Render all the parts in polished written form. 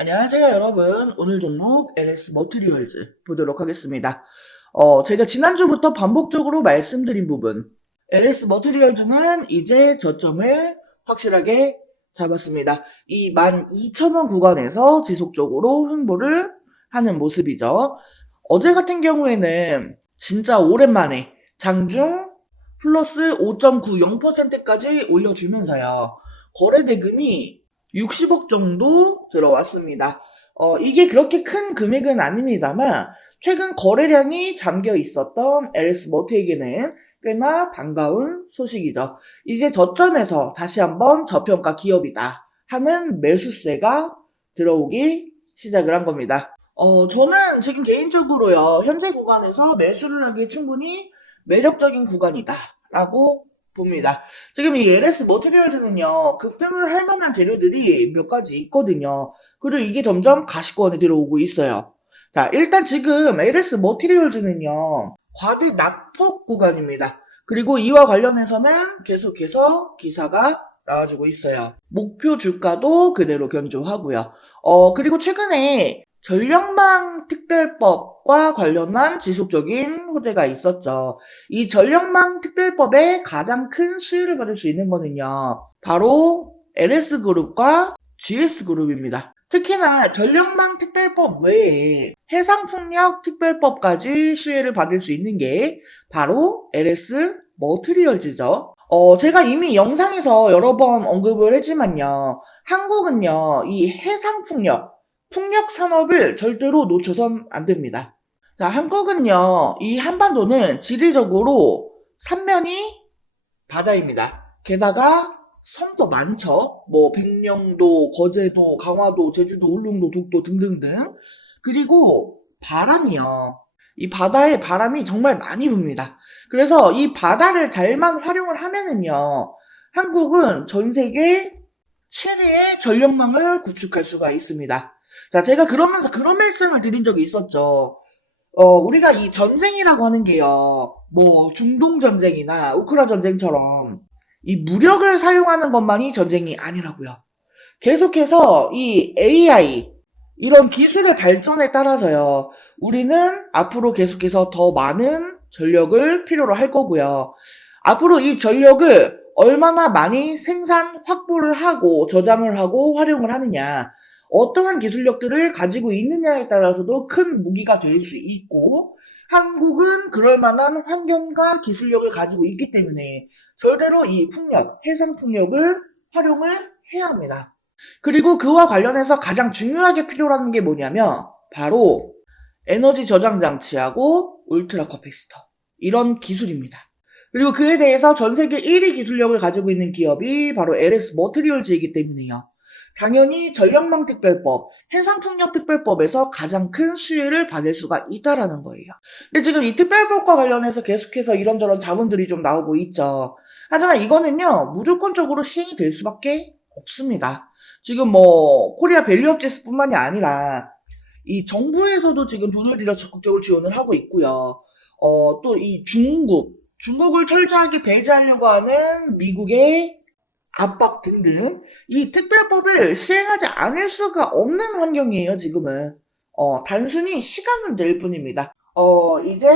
안녕하세요, 여러분. 오늘 종목 LS 머티리얼즈 보도록 하겠습니다. 제가 지난주부터 반복적으로 말씀드린 부분, LS 머티리얼즈는 이제 저점을 확실하게 잡았습니다. 이 12,000원 구간에서 지속적으로 횡보를 하는 모습이죠. 어제 같은 경우에는 진짜 오랜만에 장중 플러스 5.90%까지 올려주면서요. 거래 대금이 60억 정도 들어왔습니다. 이게 그렇게 큰 금액은 아닙니다만 최근 거래량이 잠겨 있었던 LS 머티에게는 꽤나 반가운 소식이죠. 이제 저점에서 다시 한번 저평가 기업이다 하는 매수세가 들어오기 시작을 한 겁니다. 저는 지금 개인적으로요, 현재 구간에서 매수를 하기에 충분히 매력적인 구간이다라고 봅니다. 지금 이 LS 머티리얼즈는요, 급등을 할 만한 재료들이 몇 가지 있거든요. 그리고 이게 점점 가시권에 들어오고 있어요. 자, 일단 지금 LS 머티리얼즈는요, 과대 낙폭 구간입니다. 그리고 이와 관련해서는 계속해서 기사가 나와주고 있어요. 목표 주가도 그대로 견조하고요. 그리고 최근에 전력망 특별법과 관련한 지속적인 호재가 있었죠. 이 전력망 특별법의 가장 큰 수혜를 받을 수 있는 거는요, 바로 LS그룹과 GS그룹입니다. 특히나 전력망 특별법 외에 해상풍력 특별법까지 수혜를 받을 수 있는 게 바로 LS 머티리얼즈죠. 제가 이미 영상에서 여러 번 언급을 했지만요, 한국은요, 이 해상풍력, 풍력 산업을 절대로 놓쳐선 안 됩니다. 자, 한국은요, 이 한반도는 지리적으로 삼면이 바다입니다. 게다가 섬도 많죠. 뭐 백령도, 거제도, 강화도, 제주도, 울릉도, 독도 등등등. 그리고 바람이요. 이 바다에 바람이 정말 많이 붑니다. 그래서 이 바다를 잘만 활용을 하면은요, 한국은 전 세계 7위의 전력망을 구축할 수가 있습니다. 자, 제가 그러면서 그런 말씀을 드린 적이 있었죠. 우리가 이 전쟁이라고 하는 게요, 뭐, 중동 전쟁이나 우크라 전쟁처럼 이 무력을 사용하는 것만이 전쟁이 아니라고요. 계속해서 이 AI, 이런 기술의 발전에 따라서요, 우리는 앞으로 계속해서 더 많은 전력을 필요로 할 거고요. 앞으로 이 전력을 얼마나 많이 생산, 확보를 하고, 저장을 하고, 활용을 하느냐, 어떠한 기술력들을 가지고 있느냐에 따라서도 큰 무기가 될 수 있고, 한국은 그럴 만한 환경과 기술력을 가지고 있기 때문에 절대로 이 풍력, 해상 풍력을 활용을 해야 합니다. 그리고 그와 관련해서 가장 중요하게 필요한 게 뭐냐면 바로 에너지 저장 장치하고 울트라 커피스터, 이런 기술입니다. 그리고 그에 대해서 전 세계 1위 기술력을 가지고 있는 기업이 바로 LS 머티리얼즈이기 때문에요. 당연히 전력망 특별법, 해상풍력 특별법에서 가장 큰 수혜를 받을 수가 있다라는 거예요. 근데 지금 이 특별법과 관련해서 계속해서 이런저런 자문들이 좀 나오고 있죠. 하지만 이거는요, 무조건적으로 시행이 될 수밖에 없습니다. 지금 뭐 코리아 밸류업지스뿐만이 아니라 이 정부에서도 지금 돈을 들여 적극적으로 지원을 하고 있고요. 또 이 중국을 철저하게 배제하려고 하는 미국의 압박 등등, 이 특별법을 시행하지 않을 수가 없는 환경이에요, 지금은. 단순히 시간 문제일 뿐입니다. 이제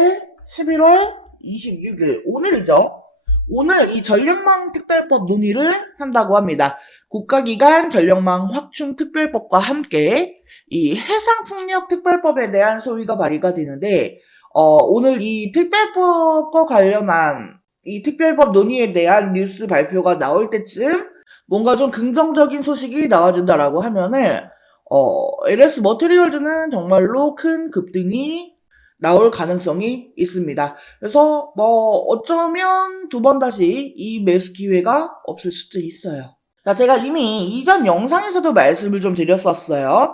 11월 26일, 오늘이죠. 오늘 이 전력망 특별법 논의를 한다고 합니다. 국가기관 전력망 확충 특별법과 함께 이 해상풍력 특별법에 대한 소위가 발의가 되는데, 오늘 이 특별법과 관련한 이 특별법 논의에 대한 뉴스 발표가 나올 때쯤 뭔가 좀 긍정적인 소식이 나와준다라고 하면은, LS 머티리얼즈는 정말로 큰 급등이 나올 가능성이 있습니다. 그래서 뭐 어쩌면 두 번 다시 이 매수 기회가 없을 수도 있어요. 자, 제가 이미 이전 영상에서도 말씀을 좀 드렸었어요.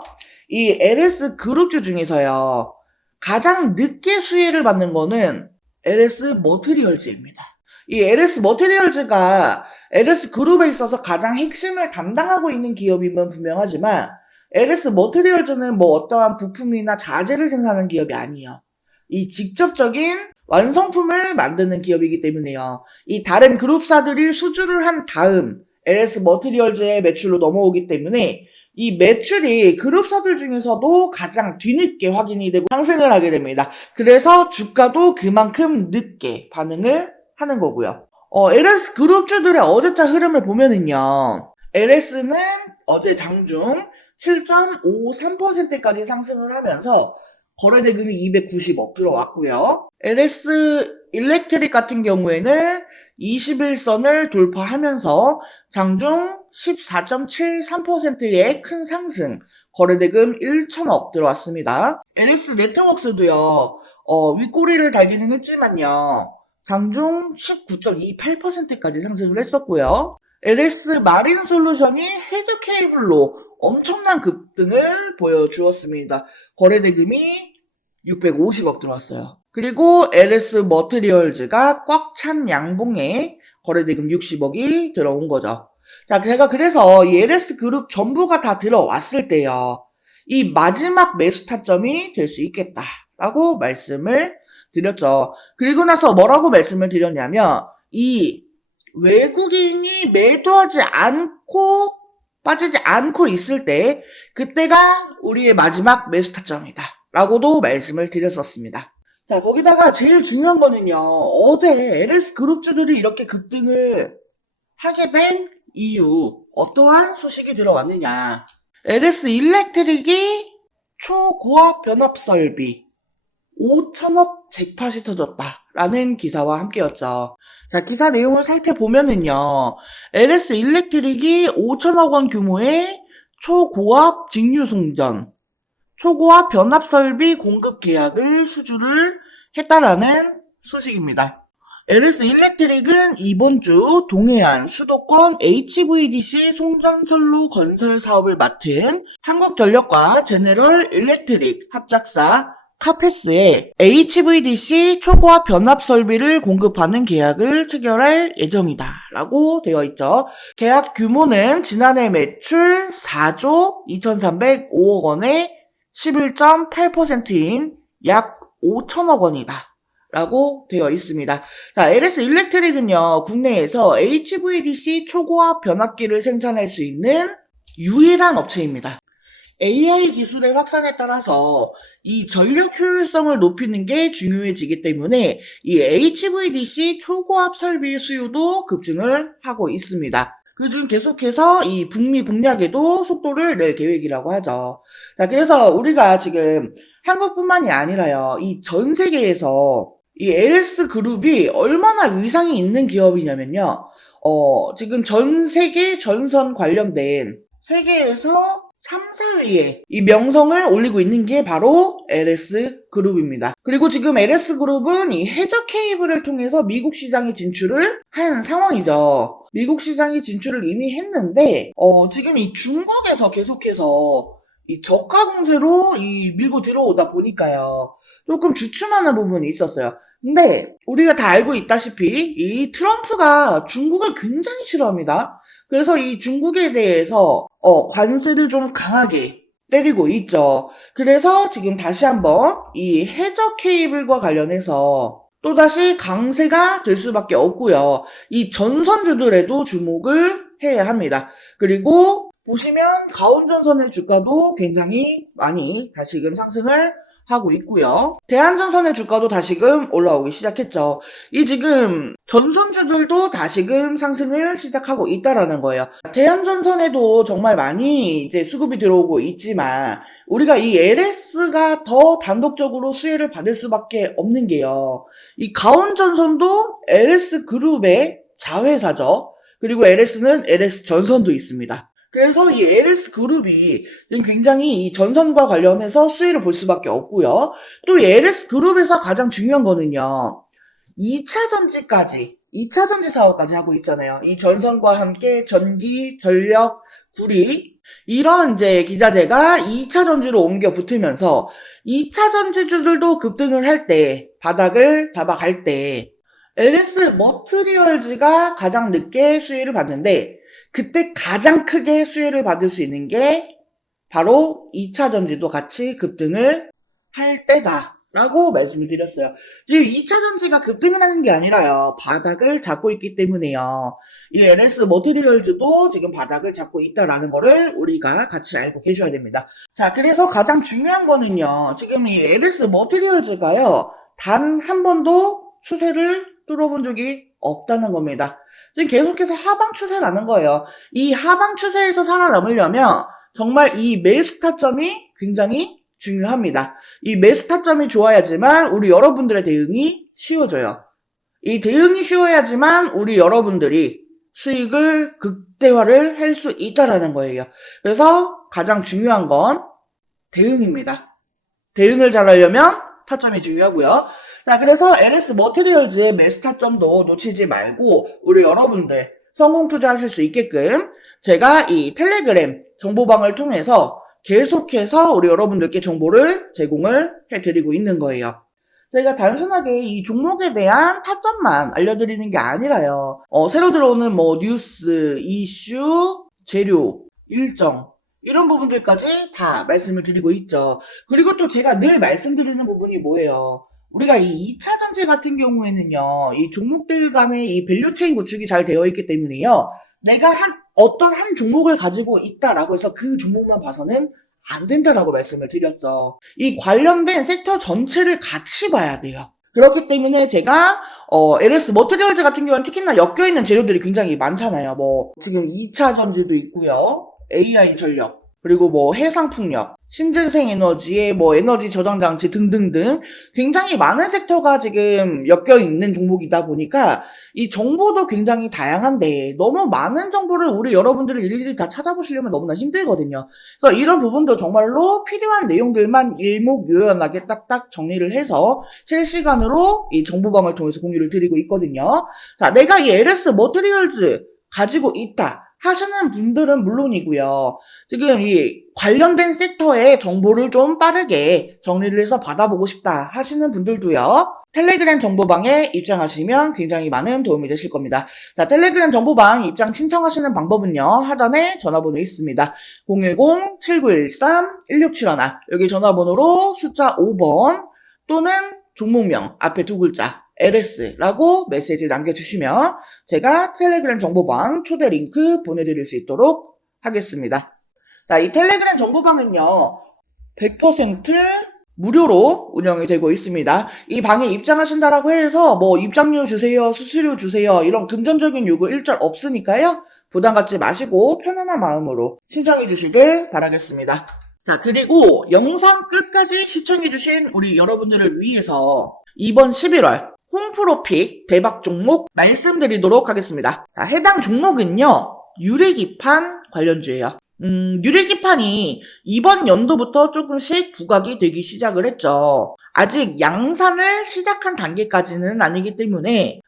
이 LS 그룹주 중에서요, 가장 늦게 수혜를 받는 거는 LS 머티리얼즈입니다. 이 LS 머티리얼즈가 LS 그룹에 있어서 가장 핵심을 담당하고 있는 기업임은 분명하지만 LS 머티리얼즈는 뭐 어떠한 부품이나 자재를 생산하는 기업이 아니에요. 이 직접적인 완성품을 만드는 기업이기 때문에요. 이 다른 그룹사들이 수주를 한 다음 LS 머티리얼즈의 매출로 넘어오기 때문에 이 매출이 그룹사들 중에서도 가장 뒤늦게 확인이 되고 상승을 하게 됩니다. 그래서 주가도 그만큼 늦게 반응을 하는 거고요. LS 그룹주들의 어제자 흐름을 보면은요. LS는 어제 장중 7.53%까지 상승을 하면서 거래 대금이 290억 들어왔고요. LS 일렉트릭 같은 경우에는 21선을 돌파하면서 장중 14.73%의 큰 상승, 거래대금 1천억 들어왔습니다. LS 네트워크스도요, 윗꼬리를 달기는 했지만요, 장중 19.28%까지 상승을 했었고요. LS 마린 솔루션이 헤드 케이블로 엄청난 급등을 보여주었습니다. 거래대금이 650억 들어왔어요. 그리고 LS 머티리얼즈가 꽉 찬 양봉에 거래대금 60억이 들어온 거죠. 자, 제가 그래서 이 LS 그룹 전부가 다 들어왔을 때요. 이 마지막 매수 타점이 될 수 있겠다라고 말씀을 드렸죠. 그리고 나서 뭐라고 말씀을 드렸냐면 이 외국인이 매도하지 않고 빠지지 않고 있을 때 그때가 우리의 마지막 매수 타점이다 라고도 말씀을 드렸었습니다. 자, 거기다가 제일 중요한 거는요, 어제 LS 그룹주들이 이렇게 급등을 하게 된 이유, 어떠한 소식이 들어왔느냐. LS 일렉트릭이 초고압 변압 설비 5천억 잭팟이 터졌다라는 기사와 함께였죠. 자, 기사 내용을 살펴보면은요, LS 일렉트릭이 5천억 원 규모의 초고압 직류송전, 초고압 변압 설비 공급 계약을 수주를 했다라는 소식입니다. LS 일렉트릭은 이번 주 동해안 수도권 HVDC 송전선로 건설 사업을 맡은 한국전력과 제네럴 일렉트릭 합작사 카페스에 HVDC 초고압 변압 설비를 공급하는 계약을 체결할 예정이다 라고 되어 있죠. 계약 규모는 지난해 매출 4조 2305억 원의 11.8%인 약 5천억 원이다 라고 되어 있습니다. 자, LS 일렉트릭은요, 국내에서 HVDC 초고압 변압기를 생산할 수 있는 유일한 업체입니다. AI 기술의 확산에 따라서 이 전력 효율성을 높이는 게 중요해지기 때문에 이 HVDC 초고압 설비 수요도 급증을 하고 있습니다. 그중 계속해서 이 북미 공략에도 속도를 낼 계획이라고 하죠. 자, 그래서 우리가 지금 한국뿐만이 아니라요, 이 전 세계에서 이 LS 그룹이 얼마나 위상이 있는 기업이냐면요, 지금 전 세계 전선 관련된 세계에서 3, 4위에 이 명성을 올리고 있는 게 바로 LS 그룹입니다. 그리고 지금 LS 그룹은 이 해저 케이블을 통해서 미국 시장에 진출을 한 상황이죠. 미국 시장에 진출을 이미 했는데, 지금 이 중국에서 계속해서 이 저가 공세로 이 밀고 들어오다 보니까요. 조금 주춤하는 부분이 있었어요. 근데 우리가 다 알고 있다시피 이 트럼프가 중국을 굉장히 싫어합니다. 그래서 이 중국에 대해서 관세를 좀 강하게 때리고 있죠. 그래서 지금 다시 한번 이 해저 케이블과 관련해서 또다시 강세가 될 수밖에 없고요. 이 전선주들에도 주목을 해야 합니다. 그리고 보시면 가온전선의 주가도 굉장히 많이 다시금 상승을 하고 있고요. 대한전선의 주가도 다시금 올라오기 시작했죠. 이 지금 전선주들도 다시금 상승을 시작하고 있다라는 거예요. 대한전선에도 정말 많이 이제 수급이 들어오고 있지만 우리가 이 LS가 더 단독적으로 수혜를 받을 수밖에 없는 게요. 이 가온전선도 LS 그룹의 자회사죠. 그리고 LS는 LS 전선도 있습니다. 그래서 이 LS 그룹이 지금 굉장히 이 전선과 관련해서 수혜를 볼 수밖에 없고요. 또 이 LS 그룹에서 가장 중요한 거는요. 2차 전지까지, 2차 전지 사업까지 하고 있잖아요. 이 전선과 함께 전기, 전력, 구리 이런 이제 기자재가 2차 전지로 옮겨 붙으면서 2차 전지주들도 급등을 할 때, 바닥을 잡아갈 때 LS 머티리얼즈가 가장 늦게 수혜를 받는데 그때 가장 크게 수혜를 받을 수 있는 게 바로 2차 전지도 같이 급등을 할 때다 라고 말씀을 드렸어요. 지금 2차 전지가 급등이라는 게 아니라요. 바닥을 잡고 있기 때문에요. 이 LS 머티리얼즈도 지금 바닥을 잡고 있다라는 거를 우리가 같이 알고 계셔야 됩니다. 자, 그래서 가장 중요한 거는요. 지금 이 LS 머티리얼즈가요. 단 한 번도 추세를 뚫어본 적이 없다는 겁니다. 지금 계속해서 하방 추세라는 거예요. 이 하방 추세에서 살아남으려면 정말 이 매수 타점이 굉장히 중요합니다. 이 매수 타점이 좋아야지만 우리 여러분들의 대응이 쉬워져요. 이 대응이 쉬워야지만 우리 여러분들이 수익을 극대화를 할 수 있다라는 거예요. 그래서 가장 중요한 건 대응입니다. 대응을 잘하려면 타점이 중요하고요. 자, 그래서 LS 머티리얼즈의 매수 타점도 놓치지 말고 우리 여러분들 성공 투자하실 수 있게끔 제가 이 텔레그램 정보방을 통해서 계속해서 우리 여러분들께 정보를 제공을 해드리고 있는 거예요. 제가 단순하게 이 종목에 대한 타점만 알려드리는 게 아니라요. 새로 들어오는 뭐 뉴스, 이슈, 재료, 일정 이런 부분들까지 다 말씀을 드리고 있죠. 그리고 또 제가 늘 말씀드리는 부분이 뭐예요? 우리가 이 2차 전지 같은 경우에는요. 이 종목들 간의 이 밸류체인 구축이 잘 되어 있기 때문에요. 내가 어떤 한 종목을 가지고 있다라고 해서 그 종목만 봐서는 안 된다라고 말씀을 드렸죠. 이 관련된 섹터 전체를 같이 봐야 돼요. 그렇기 때문에 제가 LS 머티리얼즈 같은 경우는 특히나 엮여있는 재료들이 굉장히 많잖아요. 뭐 지금 2차 전지도 있고요. AI 전력, 그리고 뭐 해상풍력, 신재생 에너지의 뭐 에너지 저장 장치 등등등 굉장히 많은 섹터가 지금 엮여 있는 종목이다 보니까 이 정보도 굉장히 다양한데 너무 많은 정보를 우리 여러분들이 일일이 다 찾아보시려면 너무나 힘들거든요. 그래서 이런 부분도 정말로 필요한 내용들만 일목요연하게 딱딱 정리를 해서 실시간으로 이 정보방을 통해서 공유를 드리고 있거든요. 자, 내가 이 LS 머티리얼즈 가지고 있다 하시는 분들은 물론이고요. 지금 이 관련된 섹터의 정보를 좀 빠르게 정리를 해서 받아보고 싶다 하시는 분들도요. 텔레그램 정보방에 입장하시면 굉장히 많은 도움이 되실 겁니다. 자, 텔레그램 정보방 입장 신청하시는 방법은요. 하단에 전화번호 있습니다. 010-7913-1671 여기 전화번호로 숫자 5번 또는 종목명 앞에 두 글자 LS라고 메시지 남겨주시면 제가 텔레그램 정보방 초대 링크 보내드릴 수 있도록 하겠습니다. 자, 이 텔레그램 정보방은요, 100% 무료로 운영이 되고 있습니다. 이 방에 입장하신다라고 해서 뭐 입장료 주세요, 수수료 주세요 이런 금전적인 요구 일절 없으니까요. 부담 갖지 마시고 편안한 마음으로 신청해 주시길 바라겠습니다. 자, 그리고 영상 끝까지 시청해주신 우리 여러분들을 위해서 이번 11월 홈프로픽 대박 종목 말씀드리도록 하겠습니다. 자, 해당 종목은요, 유리기판 관련주예요. 유리기판이 이번 연도부터 조금씩 부각이 되기 시작을 했죠. 아직 양산을 시작한 단계까지는 아니기 때문에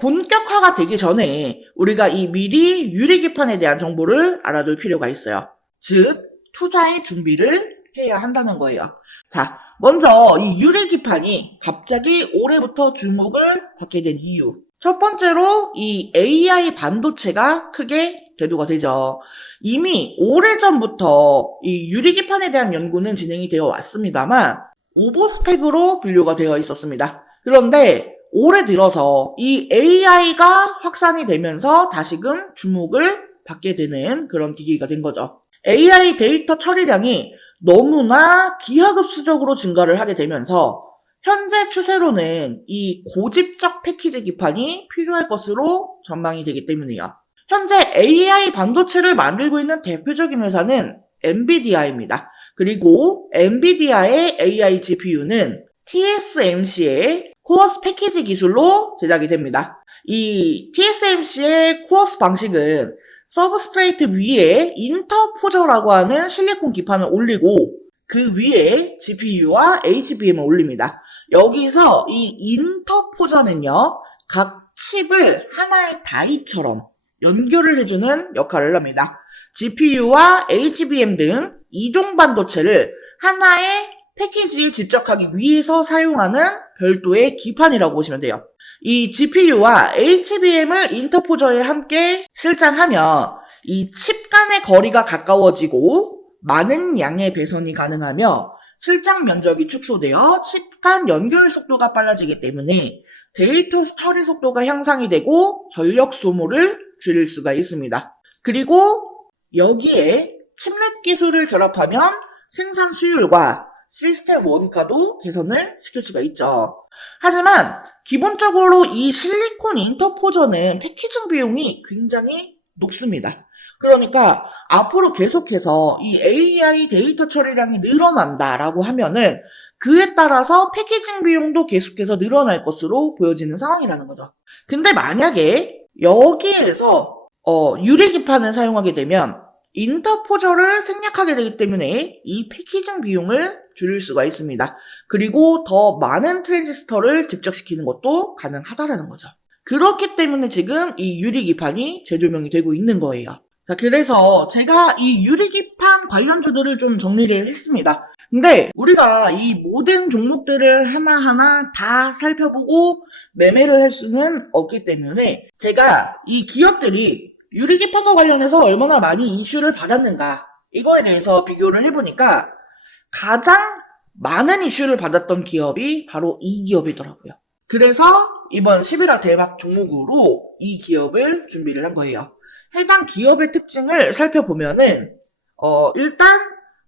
본격화가 되기 전에 우리가 이 미리 유리기판에 대한 정보를 알아둘 필요가 있어요. 즉 투자의 준비를 해야 한다는 거예요. 자, 먼저 이 유리기판이 갑자기 올해부터 주목을 받게 된 이유. 첫 번째로 이 AI 반도체가 크게 대두가 되죠. 이미 오래전부터 이 유리기판에 대한 연구는 진행이 되어 왔습니다만 오버스펙으로 분류가 되어 있었습니다. 그런데 올해 들어서 이 AI가 확산이 되면서 다시금 주목을 받게 되는 그런 기기가 된 거죠. AI 데이터 처리량이 너무나 기하급수적으로 증가를 하게 되면서 현재 추세로는 이 고집적 패키지 기판이 필요할 것으로 전망이 되기 때문이에요. 현재 AI 반도체를 만들고 있는 대표적인 회사는 엔비디아입니다. 그리고 엔비디아의 AI GPU는 TSMC의 코어스 패키지 기술로 제작이 됩니다. 이 TSMC의 코어스 방식은 서브스트레이트 위에 인터포저라고 하는 실리콘 기판을 올리고 그 위에 GPU와 HBM을 올립니다. 여기서 이 인터포저는요, 각 칩을 하나의 다이처럼 연결을 해주는 역할을 합니다. GPU와 HBM 등 이종 반도체를 하나의 패키지에 집적하기 위해서 사용하는 별도의 기판이라고 보시면 돼요. 이 GPU와 HBM을 인터포저에 함께 실장하면 이 칩 간의 거리가 가까워지고 많은 양의 배선이 가능하며 실장 면적이 축소되어 칩 간 연결 속도가 빨라지기 때문에 데이터 처리 속도가 향상이 되고 전력 소모를 줄일 수가 있습니다. 그리고 여기에 칩넷 기술을 결합하면 생산 수율과 시스템 원가도 개선을 시킬 수가 있죠. 하지만 기본적으로 이 실리콘 인터포저는 패키징 비용이 굉장히 높습니다. 그러니까 앞으로 계속해서 이 AI 데이터 처리량이 늘어난다라고 하면은 그에 따라서 패키징 비용도 계속해서 늘어날 것으로 보여지는 상황이라는 거죠. 근데 만약에 여기에서 유리기판을 사용하게 되면 인터포저를 생략하게 되기 때문에 이 패키징 비용을 줄일 수가 있습니다. 그리고 더 많은 트랜지스터를 집적시키는 것도 가능하다라는 거죠. 그렇기 때문에 지금 이 유리기판이 재조명이 되고 있는 거예요. 자, 그래서 제가 이 유리기판 관련주들을 좀 정리를 했습니다. 근데 우리가 이 모든 종목들을 하나하나 다 살펴보고 매매를 할 수는 없기 때문에 제가 이 기업들이 유리기판과 관련해서 얼마나 많이 이슈를 받았는가 이거에 대해서 비교를 해보니까 가장 많은 이슈를 받았던 기업이 바로 이 기업이더라고요. 그래서 이번 11월 대박 종목으로 이 기업을 준비를 한 거예요. 해당 기업의 특징을 살펴보면은 일단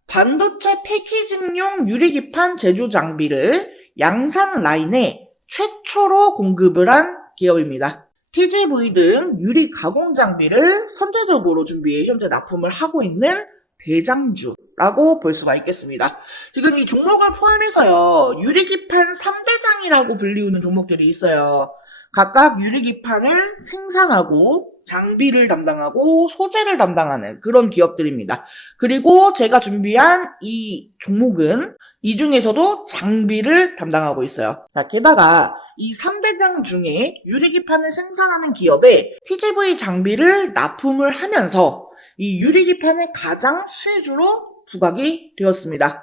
반도체 패키징용 유리기판 제조 장비를 양산 라인에 최초로 공급을 한 기업입니다. TGV 등 유리 가공 장비를 선제적으로 준비해 현재 납품을 하고 있는 대장주라고 볼 수가 있겠습니다. 지금 이 종목을 포함해서요, 유리기판 3대장이라고 불리우는 종목들이 있어요. 각각 유리기판을 생산하고 장비를 담당하고 소재를 담당하는 그런 기업들입니다. 그리고 제가 준비한 이 종목은 이 중에서도 장비를 담당하고 있어요. 자, 게다가 이 3대장 중에 유리기판을 생산하는 기업에 TGV 장비를 납품을 하면서 이 유리기판의 가장 수혜주로 부각이 되었습니다.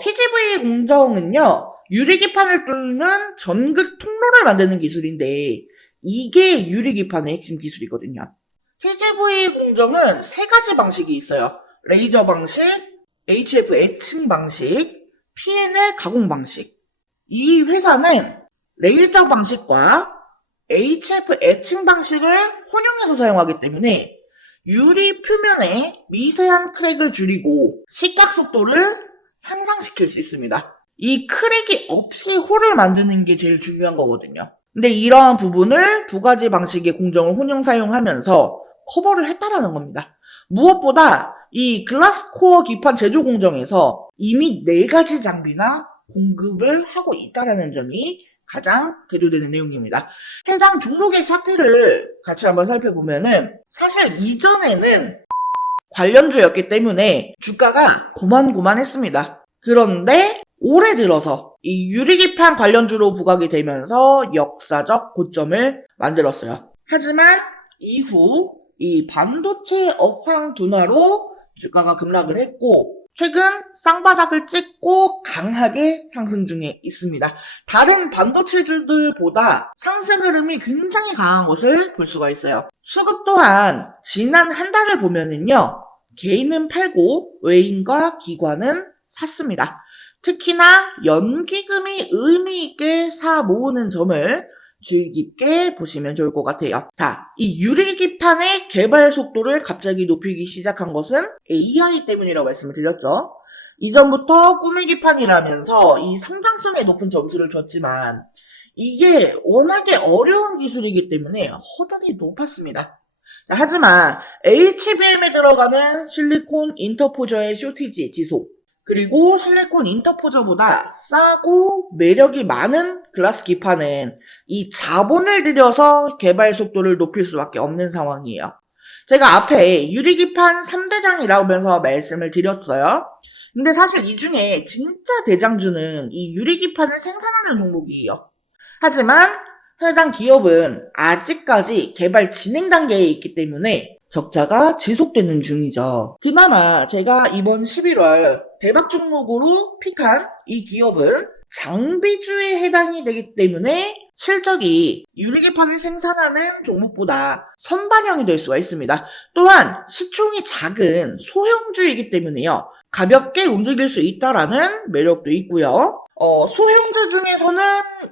TGV 공정은요, 유리기판을 뚫는 전극 통로를 만드는 기술인데 이게 유리기판의 핵심 기술이거든요. TGV 공정은 세 가지 방식이 있어요. 레이저 방식, HF 애칭 방식, PNL 가공 방식. 이 회사는 레이저 방식과 HF 애칭 방식을 혼용해서 사용하기 때문에 유리 표면의 미세한 크랙을 줄이고 시각 속도를 향상시킬 수 있습니다. 이 크랙이 없이 홀을 만드는 게 제일 중요한 거거든요. 근데 이러한 부분을 두 가지 방식의 공정을 혼용 사용하면서 커버를 했다라는 겁니다. 무엇보다 이 글라스코어 기판 제조 공정에서 이미 4가지 장비나 공급을 하고 있다라는 점이 가장 대조되는 내용입니다. 해당 종목의 차트를 같이 한번 살펴보면은 사실 이전에는 관련주였기 때문에 주가가 고만고만했습니다. 그런데 올해 들어서 이 유리기판 관련주로 부각이 되면서 역사적 고점을 만들었어요. 하지만 이후 이 반도체 업황 둔화로 주가가 급락을 했고 최근 쌍바닥을 찍고 강하게 상승 중에 있습니다. 다른 반도체주들보다 상승 흐름이 굉장히 강한 것을 볼 수가 있어요. 수급 또한 지난 한 달을 보면은요, 개인은 팔고 외인과 기관은 샀습니다. 특히나 연기금이 의미 있게 사 모으는 점을 주의 깊게 보시면 좋을 것 같아요. 자, 이 유리기판의 개발 속도를 갑자기 높이기 시작한 것은 AI 때문이라고 말씀을 드렸죠. 이전부터 꾸미기판이라면서 이 성장성에 높은 점수를 줬지만 이게 워낙에 어려운 기술이기 때문에 허들이 높았습니다. 자, 하지만 HBM에 들어가는 실리콘 인터포저의 쇼티지 지속, 그리고 실리콘 인터포저보다 싸고 매력이 많은 글라스 기판은 이 자본을 들여서 개발 속도를 높일 수밖에 없는 상황이에요. 제가 앞에 유리기판 3대장이라고 하면서 말씀을 드렸어요. 근데 사실 이 중에 진짜 대장주는 이 유리기판을 생산하는 종목이에요. 하지만 해당 기업은 아직까지 개발 진행 단계에 있기 때문에 적자가 지속되는 중이죠. 그나마 제가 이번 11월 대박 종목으로 픽한 이 기업은 장비주에 해당이 되기 때문에 실적이 유리기판을 생산하는 종목보다 선반영이 될 수가 있습니다. 또한 시총이 작은 소형주이기 때문에요. 가볍게 움직일 수 있다라는 매력도 있고요. 소형주 중에서는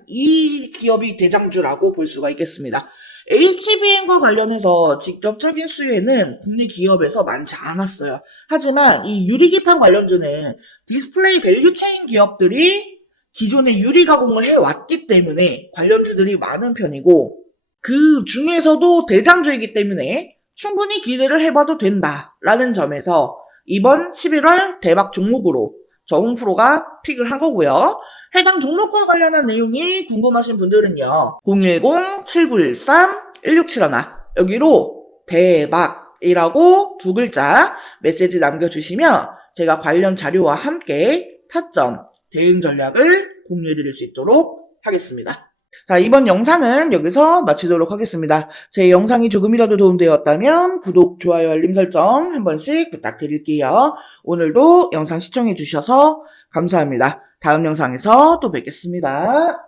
이 기업이 대장주라고 볼 수가 있겠습니다. HBM과 관련해서 직접적인 수혜는 국내 기업에서 많지 않았어요. 하지만 이 유리기판 관련주는 디스플레이 밸류체인 기업들이 기존에 유리 가공을 해왔기 때문에 관련주들이 많은 편이고, 그 중에서도 대장주이기 때문에 충분히 기대를 해봐도 된다라는 점에서 이번 11월 대박 종목으로 저홈프로가 픽을 한 거고요. 해당 종목과 관련한 내용이 궁금하신 분들은요, 010-7913-1671 여기로 대박이라고 두 글자 메시지 남겨주시면 제가 관련 자료와 함께 타점, 대응 전략을 공유해드릴 수 있도록 하겠습니다. 자, 이번 영상은 여기서 마치도록 하겠습니다. 제 영상이 조금이라도 도움되었다면 구독, 좋아요, 알림 설정 한 번씩 부탁드릴게요. 오늘도 영상 시청해주셔서 감사합니다. 다음 영상에서 또 뵙겠습니다.